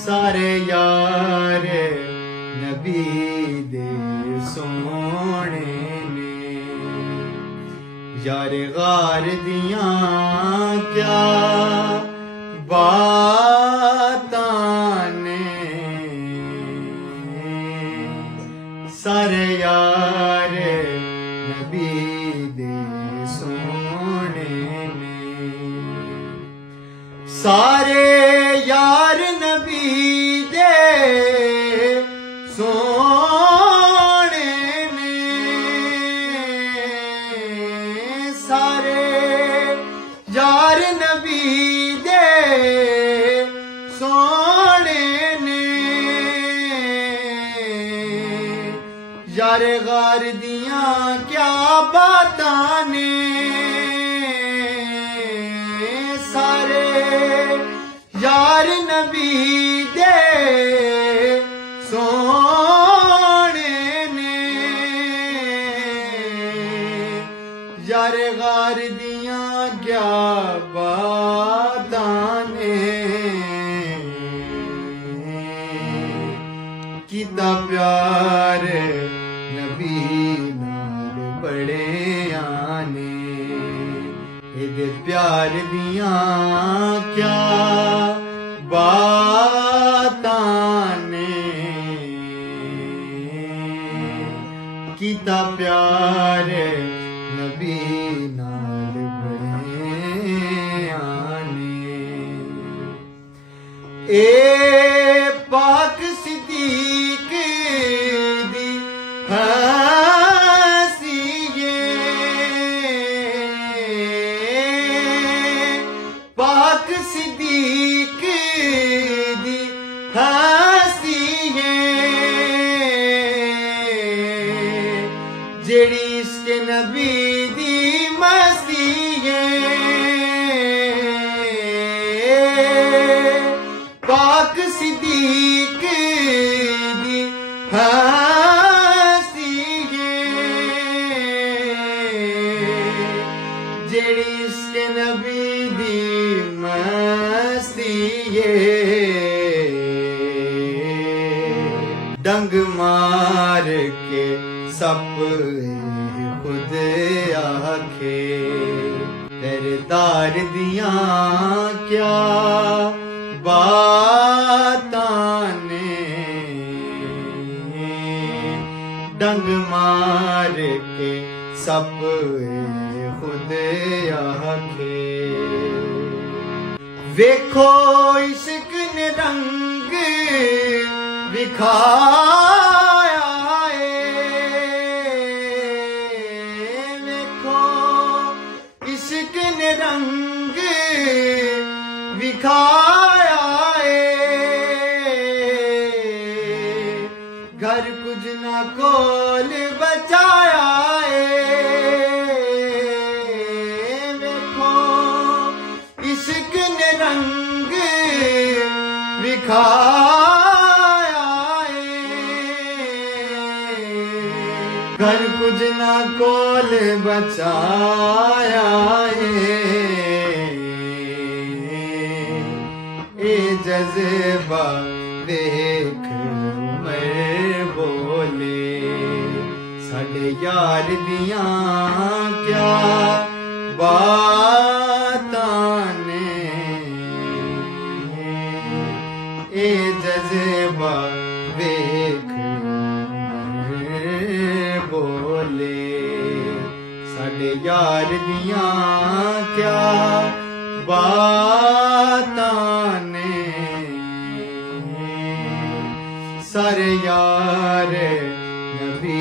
सारे यार नबी दे सोने ने यार गार दियां क्या बातां ने सारे यार नबी दे सोने ने सारे यार नबी दे सोने ने सारे यार नबी दे सोने ने यार गार दियां क्या बातां ने सारे यार नबी दे सोने ने यार गार दियां क्या बातां ने किता प्यार नबी नाल बड़े आने इहदे प्यार दियां क्या बातां ने किता प्यार नबी नाल बड़े आने ए पाक सिद्दीक दी हसीए पाक सिद्दीक दी हसीए जेड़ी इसके नबी दी मसीए पाक सिद्दीक दी हसीए जेड़ी इसके नबी दी मसीए डंग मार के सप खुद आखे तेरे दार दियां क्या बातां ने डंग मार के सप खुद आखे वेखो इश्क ने रंग विखाया है वेखो इश्क ने रंग विखाया है घर कुछ ना खोल बचाया है वेखो इश्क ने रंग विखाया है घर कुछ ना खोल बचाया है ए जज़्बा देख उमर बोले साडे यार दियां क्या बातां ने ए जज़्बा देख उमर बोले साडे यार दियां क्या बातां ने सारे यार नबी